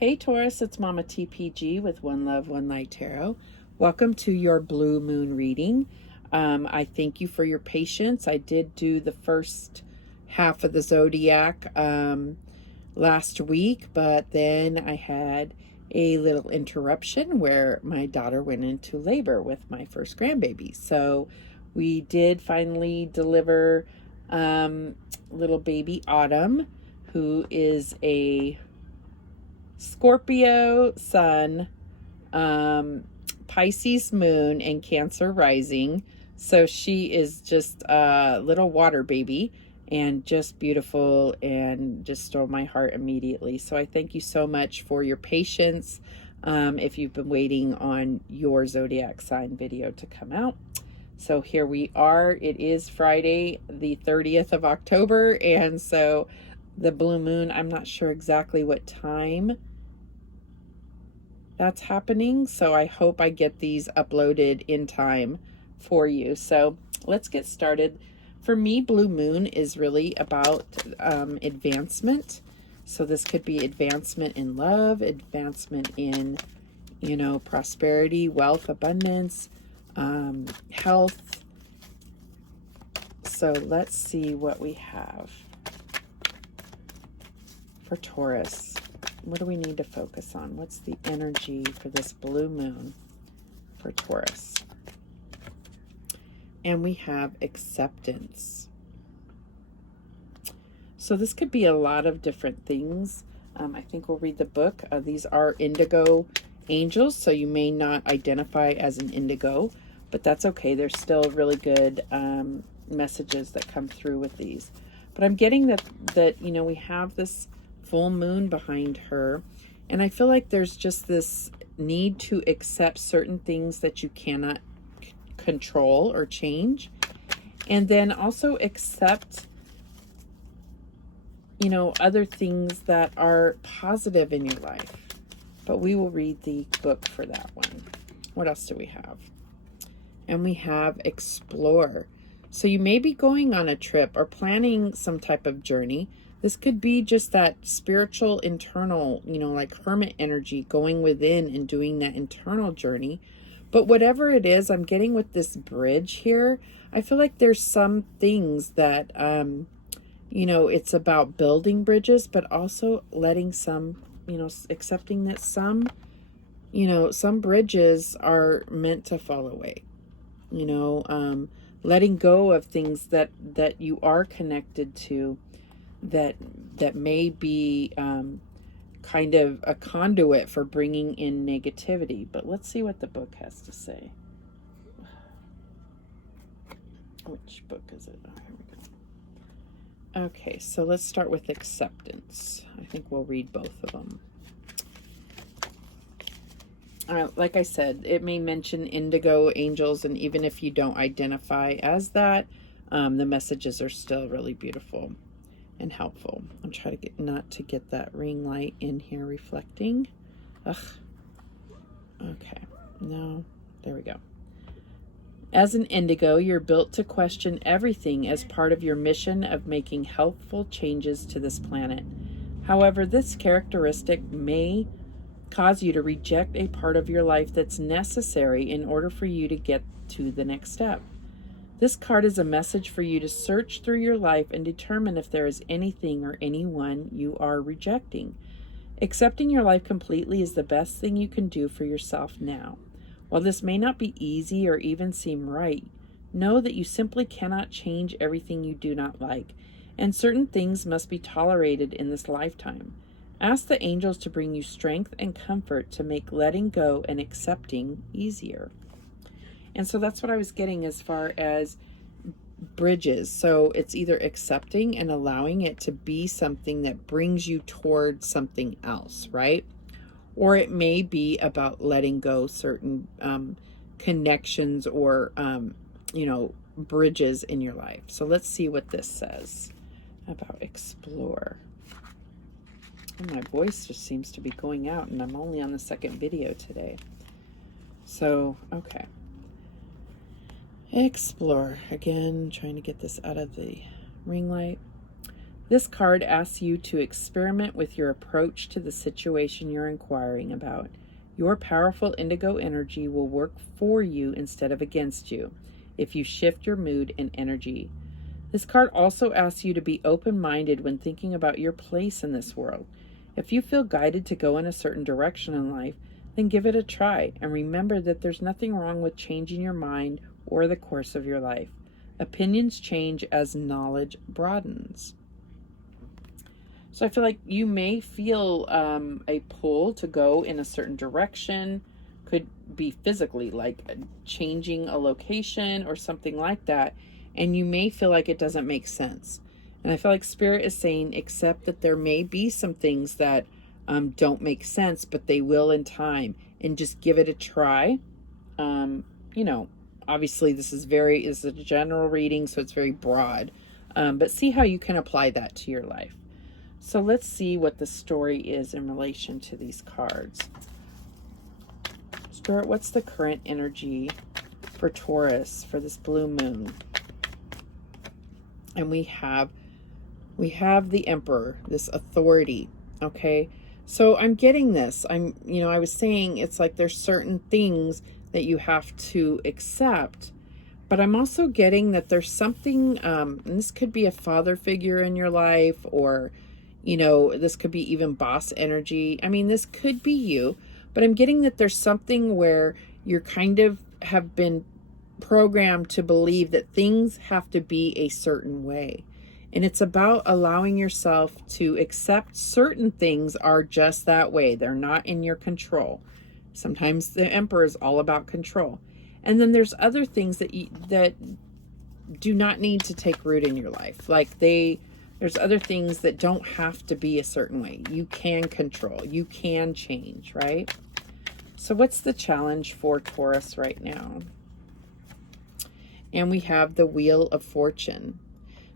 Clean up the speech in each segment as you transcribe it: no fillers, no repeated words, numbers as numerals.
Hey Taurus, it's Mama TPG with One Love, One Light Tarot. Welcome to your blue moon reading. I thank you for your patience. I did do the first half of the zodiac last week, but then I had a little interruption where my daughter went into labor with my first grandbaby. So we did finally deliver little baby Autumn, who is a Scorpio sun, Pisces moon, and Cancer rising. So she is just a little water baby and just beautiful and just stole my heart immediately. So I thank you so much for your patience. If you've been waiting on your zodiac sign video to come out. So here we are. It is Friday, the 30th of October. And so the blue moon, I'm not sure exactly what time that's happening. So I hope I get these uploaded in time for you. So let's get started. For me, blue moon is really about advancement. So this could be advancement in love, advancement in, prosperity, wealth, abundance, health. So let's see what we have for Taurus. What do we need to focus on? What's the energy for this blue moon for Taurus? And we have acceptance. So this could be a lot of different things. I think we'll read the book. These are indigo angels, so you may not identify as an indigo, but that's okay. There's still really good messages that come through with these. But I'm getting that we have this full moon behind her, and I feel like there's just this need to accept certain things that you cannot control or change, and then also accept other things that are positive in your life. But we will read the book for that one. What else do we have? And we have explore. So you may be going on a trip or planning some type of journey. This could be just that spiritual, internal, like hermit energy, going within and doing that internal journey. But whatever it is, I'm getting with this bridge here, I feel like there's some things that, it's about building bridges, but also letting some, accepting that some bridges are meant to fall away. Letting go of things that you are connected to, that may be kind of a conduit for bringing in negativity. But let's see what the book has to say. Which book is it? Oh, here we go. Okay, so let's start with acceptance. I think we'll read both of them. Like I said, it may mention indigo angels, and even if you don't identify as that, the messages are still really beautiful and helpful. I'm trying to not to get that ring light in here reflecting. Ugh. Okay. No. There we go. As an indigo, you're built to question everything as part of your mission of making helpful changes to this planet. However, this characteristic may cause you to reject a part of your life that's necessary in order for you to get to the next step. This card is a message for you to search through your life and determine if there is anything or anyone you are rejecting. Accepting your life completely is the best thing you can do for yourself now. While this may not be easy or even seem right, know that you simply cannot change everything you do not like, and certain things must be tolerated in this lifetime. Ask the angels to bring you strength and comfort to make letting go and accepting easier. And so that's what I was getting as far as bridges. So it's either accepting and allowing it to be something that brings you towards something else, right? Or it may be about letting go certain connections or, bridges in your life. So let's see what this says about explore. And my voice just seems to be going out, and I'm only on the second video today. So, okay. Explore. Again, trying to get this out of the ring light. This card asks you to experiment with your approach to the situation you're inquiring about. Your powerful indigo energy will work for you instead of against you if you shift your mood and energy. This card also asks you to be open-minded when thinking about your place in this world. If you feel guided to go in a certain direction in life, then give it a try, and remember that there's nothing wrong with changing your mind or the course of your life. Opinions change as knowledge broadens. So I feel like you may feel a pull to go in a certain direction. Could be physically, like changing a location or something like that. And you may feel like it doesn't make sense. And I feel like Spirit is saying, accept that there may be some things that don't make sense, but they will in time. And just give it a try. You know, obviously this is a general reading, so it's very broad. But see how you can apply that to your life. So let's see what the story is in relation to these cards. Spirit, what's the current energy for Taurus for this blue moon? And we have the Emperor, this authority, okay? So I'm getting this. I was saying it's like there's certain things that you have to accept, but I'm also getting that there's something, and this could be a father figure in your life, or this could be even boss energy. I mean, this could be you, but I'm getting that there's something where you're kind of have been programmed to believe that things have to be a certain way. And it's about allowing yourself to accept certain things are just that way. They're not in your control. Sometimes the Emperor is all about control. And then there's other things that do not need to take root in your life. Like there's other things that don't have to be a certain way. You can control. You can change, right? So what's the challenge for Taurus right now? And we have the Wheel of Fortune.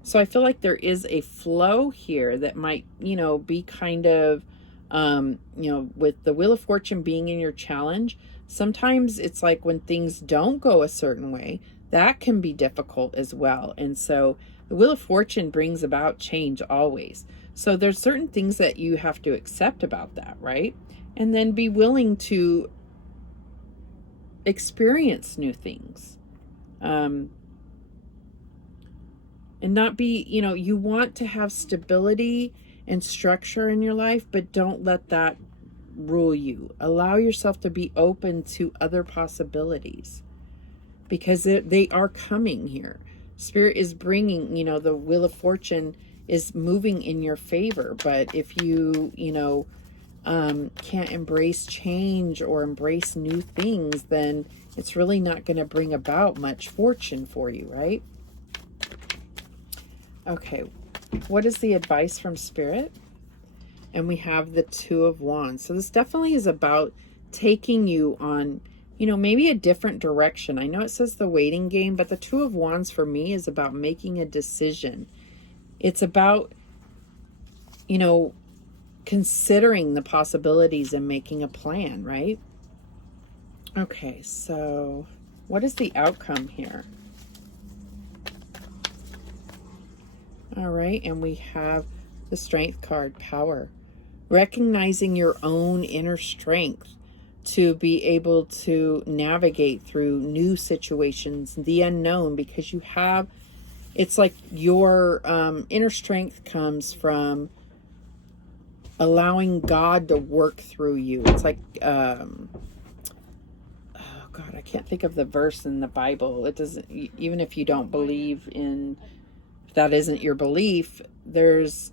So I feel like there is a flow here that might, be kind of, with the Wheel of Fortune being in your challenge, sometimes it's like when things don't go a certain way, that can be difficult as well. And so the Wheel of Fortune brings about change always. So there's certain things that you have to accept about that, right? And then be willing to experience new things. And not be, you want to have stability and structure in your life, but don't let that rule you. Allow yourself to be open to other possibilities, because they are coming here. Spirit is bringing, the Wheel of Fortune is moving in your favor. But if you, can't embrace change or embrace new things, then it's really not going to bring about much fortune for you, right? Okay, what is the advice from Spirit? And we have the Two of Wands. So this definitely is about taking you on, maybe a different direction. I know it says the waiting game, but the Two of Wands for me is about making a decision. It's about, considering the possibilities and making a plan, right? Okay, so what is the outcome here? All right, and we have the Strength card, Power. Recognizing your own inner strength to be able to navigate through new situations, the unknown, because you have, it's like your inner strength comes from allowing God to work through you. It's like, oh God, I can't think of the verse in the Bible. It doesn't, even if you don't believe in, if that isn't your belief, there's,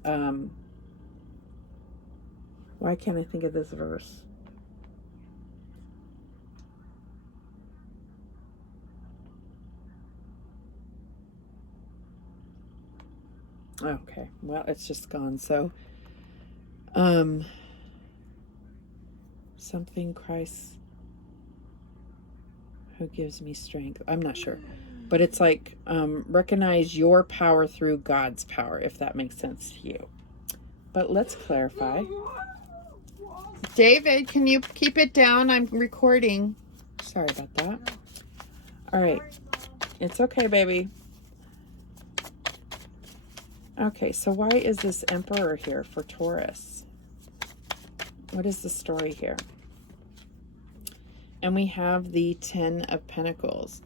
why can't I think of this verse? Okay, well, it's just gone. So, something Christ who gives me strength. I'm not sure. But it's like, recognize your power through God's power, if that makes sense to you. But let's clarify. David, can you keep it down? I'm recording. Sorry about that. All right. It's okay, baby. Okay, so why is this Emperor here for Taurus? What is the story here? And we have the 10 of Pentacles.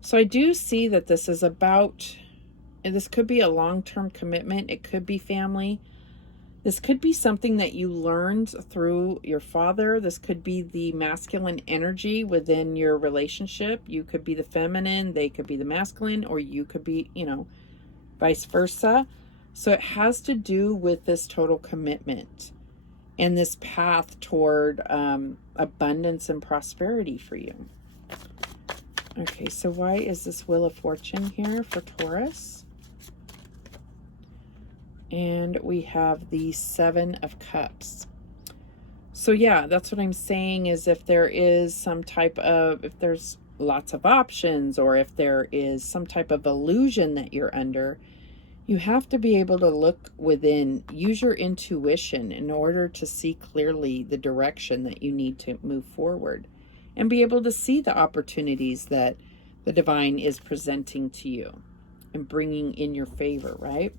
So I do see that this is about, and this could be a long-term commitment. It could be family. This could be something that you learned through your father. This could be the masculine energy within your relationship. You could be the feminine, they could be the masculine, or you could be, you know, vice versa. So it has to do with this total commitment and this path toward abundance and prosperity for you. Okay, so why is this Wheel of Fortune here for Taurus? And we have the 7 of Cups. So yeah, that's what I'm saying, is if there is some type of, if there's lots of options, or if there is some type of illusion that you're under, you have to be able to look within, use your intuition in order to see clearly the direction that you need to move forward, and be able to see the opportunities that the divine is presenting to you and bringing in your favor, right?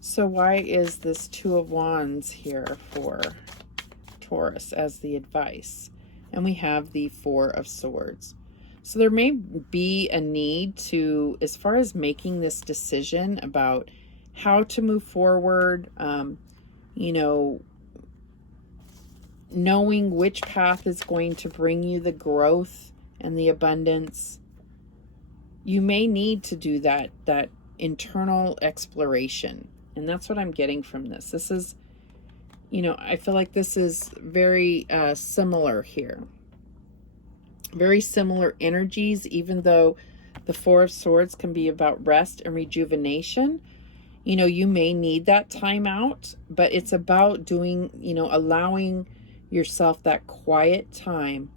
So why is this 2 of Wands here for Taurus as the advice? And we have the 4 of Swords. So there may be a need to, as far as making this decision about how to move forward, you know, knowing which path is going to bring you the growth and the abundance. You may need to do that internal exploration. And that's what I'm getting from this. This is, you know, I feel like this is very similar here. Very similar energies, even though the 4 of Swords can be about rest and rejuvenation. You know, you may need that time out, but it's about doing, you know, allowing yourself that quiet time,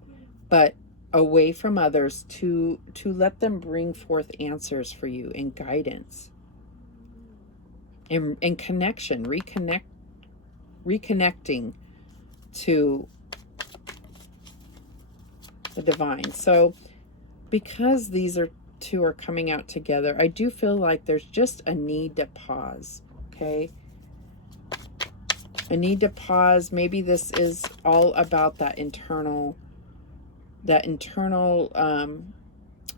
but away from others, to let them bring forth answers for you and guidance and connection, reconnecting to the divine. So because these two are coming out together, I do feel like there's just a need to pause. Okay, a need to pause. Maybe this is all about that internal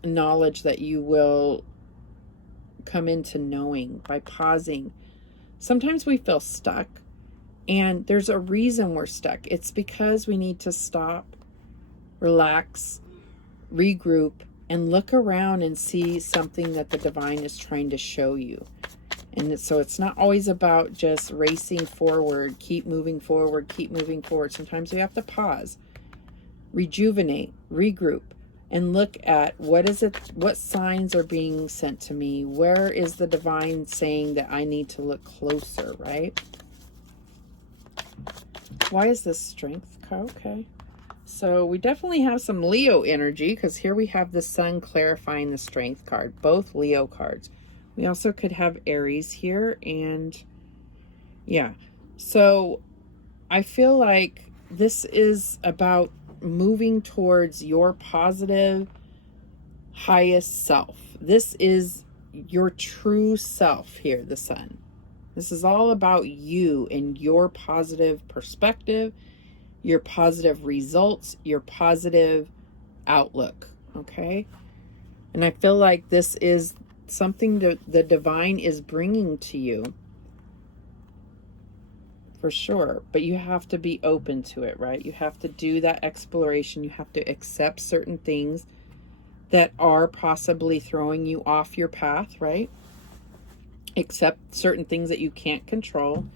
knowledge that you will come into knowing by pausing. Sometimes we feel stuck, and there's a reason we're stuck. It's because we need to stop, relax, regroup, and look around and see something that the divine is trying to show you. And so it's not always about just racing forward, keep moving forward, keep moving forward. Sometimes we have to pause, rejuvenate, regroup, and look at what signs are being sent to me. Where is the divine saying that I need to look closer, right? Why is this Strength? Okay. So we definitely have some Leo energy, because here we have the Sun clarifying the Strength card, both Leo cards. We also could have Aries here, and yeah. So I feel like this is about moving towards your positive, highest self. This is your true self here, the Sun. This is all about you and your positive perspective, your positive results, your positive outlook, okay? And I feel like this is something that the divine is bringing to you, for sure. But you have to be open to it, right? You have to do that exploration. You have to accept certain things that are possibly throwing you off your path, right? Accept certain things that you can't control.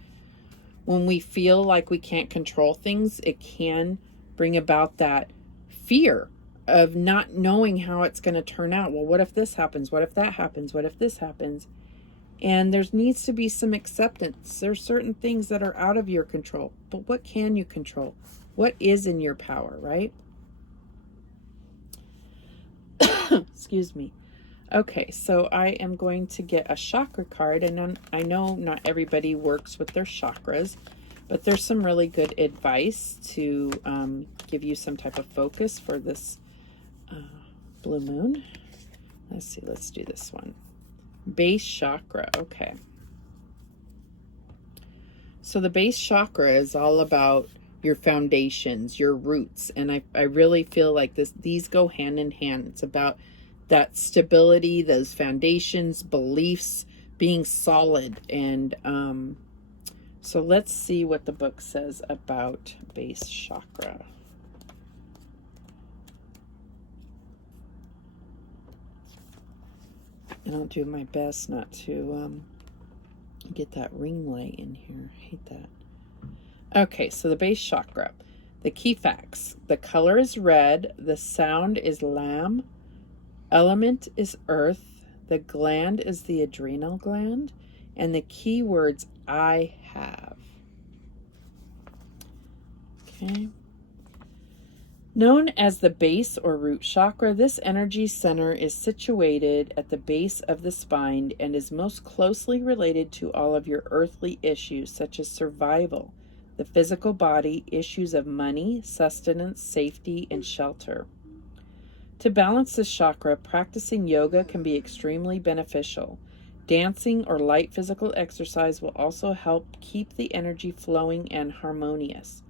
When we feel like we can't control things, it can bring about that fear of not knowing how it's going to turn out. Well, what if this happens? What if that happens? What if this happens? And there needs to be some acceptance. There's certain things that are out of your control, but what can you control? What is in your power, right? Excuse me. Okay, so I am going to get a chakra card, and I know not everybody works with their chakras, but there's some really good advice to give you some type of focus for this blue moon. Let's see, let's do this one. Base chakra. Okay. So the base chakra is all about your foundations, your roots. And I really feel like these go hand in hand. It's about that stability, those foundations, beliefs, being solid. And so let's see what the book says about base chakra. And I'll do my best not to get that ring light in here. I hate that. Okay, so the base chakra. The key facts. The color is red. The sound is lamb. Element is earth. The gland is the adrenal gland. And the key words I have. Okay. Known as the base or root chakra, this energy center is situated at the base of the spine and is most closely related to all of your earthly issues, such as survival, the physical body, issues of money, sustenance, safety, and shelter. To balance this chakra, practicing yoga can be extremely beneficial. Dancing or light physical exercise will also help keep the energy flowing and harmonious.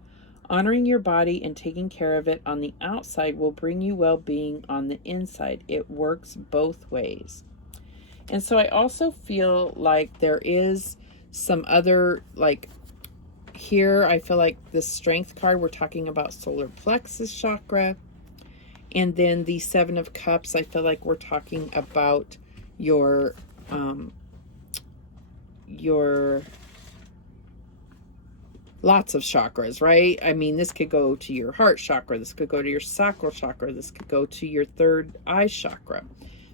Honoring your body and taking care of it on the outside will bring you well-being on the inside. It works both ways. And so I also feel like there is some other, like here, I feel like the strength card, we're talking about solar plexus chakra. And then the 7 of Cups, I feel like we're talking about your lots of chakras, right? I mean, this could go to your heart chakra. This could go to your sacral chakra. This could go to your third eye chakra.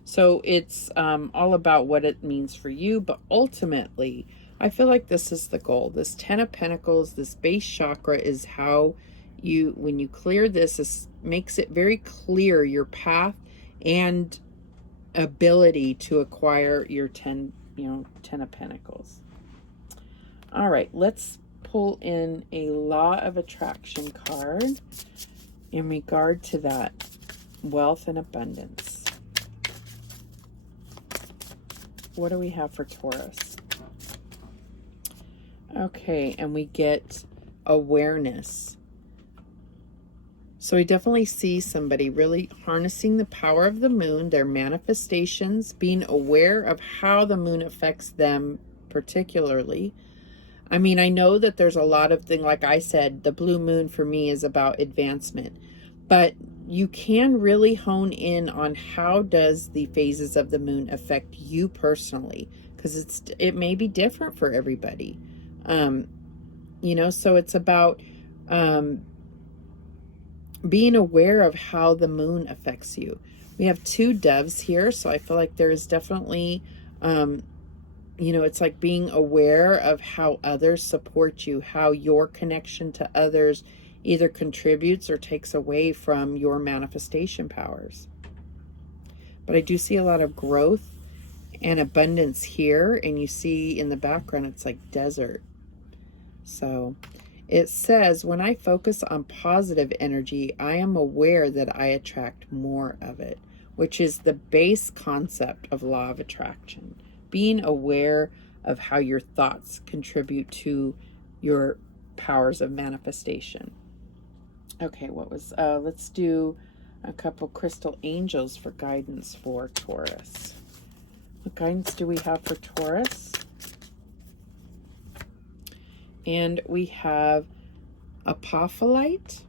So it's all about what it means for you. But ultimately, I feel like this is the goal. This 10 of Pentacles, this base chakra is how you, when you clear this makes it very clear your path and ability to acquire your 10 of Pentacles. All right, let's pull in a law of attraction card in regard to that wealth and abundance. What do we have for Taurus? Okay, and we get awareness. So I definitely see somebody really harnessing the power of the moon, their manifestations, being aware of how the moon affects them particularly. I mean, I know that there's a lot of things, like I said, the blue moon for me is about advancement, but you can really hone in on how does the phases of the moon affect you personally, because it may be different for everybody. So it's about being aware of how the moon affects you. We have 2 doves here, so I feel like there is definitely it's like being aware of how others support you, how your connection to others either contributes or takes away from your manifestation powers. But I do see a lot of growth and abundance here, and you see in the background it's like desert. So it says, when I focus on positive energy, I am aware that I attract more of it, which is the base concept of law of attraction. Being aware of how your thoughts contribute to your powers of manifestation. Okay, let's do a couple crystal angels for guidance for Taurus. What guidance do we have for Taurus? And we have apophyllite.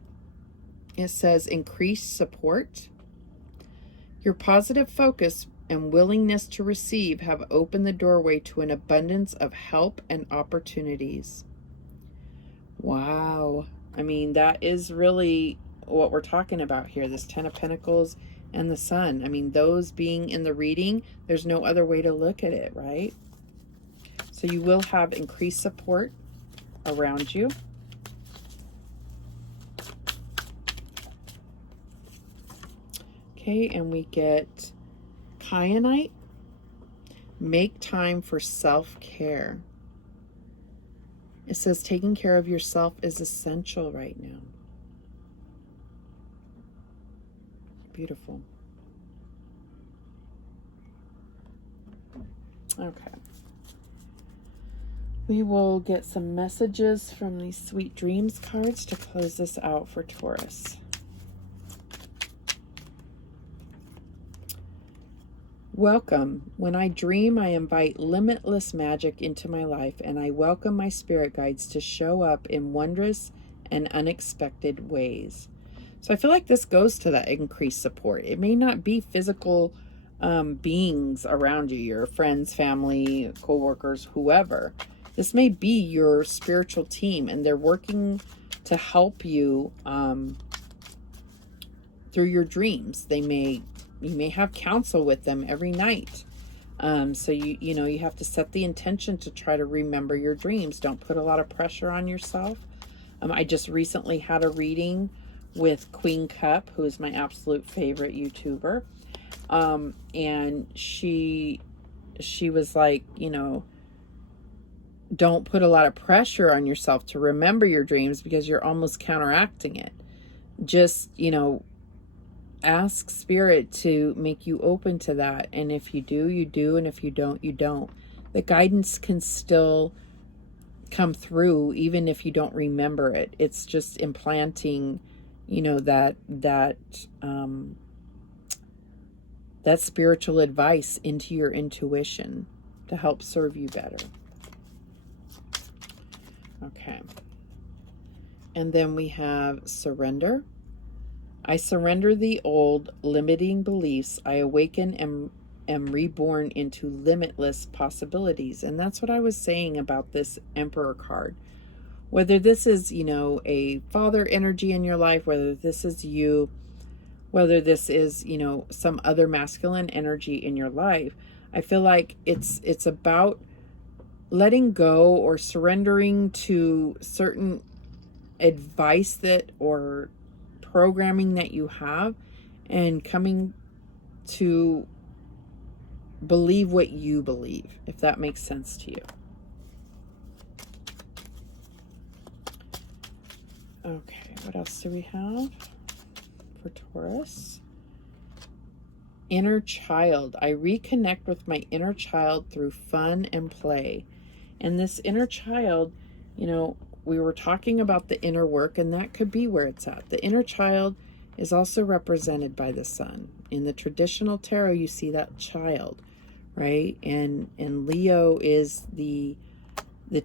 It says increased support. Your positive focus and willingness to receive have opened the doorway to an abundance of help and opportunities. Wow. I mean, that is really what we're talking about here, this 10 of Pentacles and the Sun. I mean, those being in the reading, there's no other way to look at it, right? So you will have increased support around you. Okay, and we get kyanite. Make time for self-care. It says taking care of yourself is essential right now. Beautiful. Okay. We will get some messages from these Sweet Dreams cards to close this out for Taurus. Welcome. When I dream, I invite limitless magic into my life, and I welcome my spirit guides to show up in wondrous and unexpected ways. So I feel like this goes to that increased support. It may not be physical beings around you, your friends, family, co-workers, whoever. This may be your spiritual team, and they're working to help you through your dreams. You may have counsel with them every night. So you have to set the intention to try to remember your dreams. Don't put a lot of pressure on yourself. I just recently had a reading with Queen Cup, who is my absolute favorite YouTuber. And she was like, don't put a lot of pressure on yourself to remember your dreams because you're almost counteracting it. Just, ask spirit to make you open to that. And if you do, you do. And if you don't, you don't. The guidance can still come through even if you don't remember it. It's just implanting, that spiritual advice into your intuition to help serve you better. Okay. And then we have surrender. I surrender the old limiting beliefs. I awaken and am reborn into limitless possibilities. And that's what I was saying about this Emperor card. Whether this is, a father energy in your life, whether this is you, whether this is, some other masculine energy in your life, I feel like it's about letting go or surrendering to certain advice or programming that you have and coming to believe what you believe, if that makes sense to you. Okay, what else do we have for Taurus? Inner child. I reconnect with my inner child through fun and play. And this inner child, we were talking about the inner work, and that could be where it's at. The inner child is also represented by the sun. In the traditional tarot, you see that child, right? And Leo is the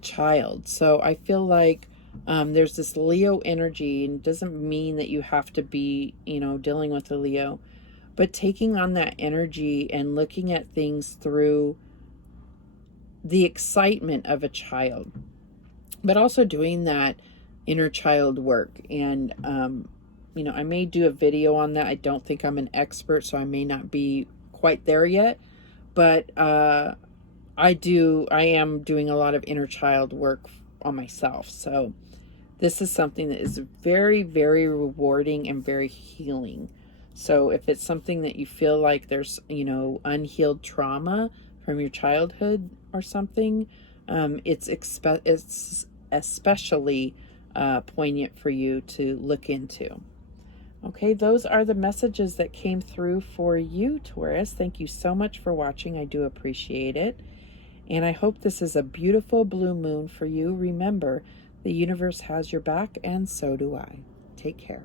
child. So I feel like there's this Leo energy, and it doesn't mean that you have to be, dealing with a Leo, but taking on that energy and looking at things through the excitement of a child, but also doing that inner child work. And, I may do a video on that. I don't think I'm an expert, so I may not be quite there yet, but I am doing a lot of inner child work on myself. So this is something that is very, very rewarding and very healing. So if it's something that you feel like there's, unhealed trauma from your childhood or something, it's especially poignant for you to look into. Okay, those are the messages that came through for you, Taurus. Thank you so much for watching. I do appreciate it. And I hope this is a beautiful blue moon for you. Remember, the universe has your back, and so do I. Take care.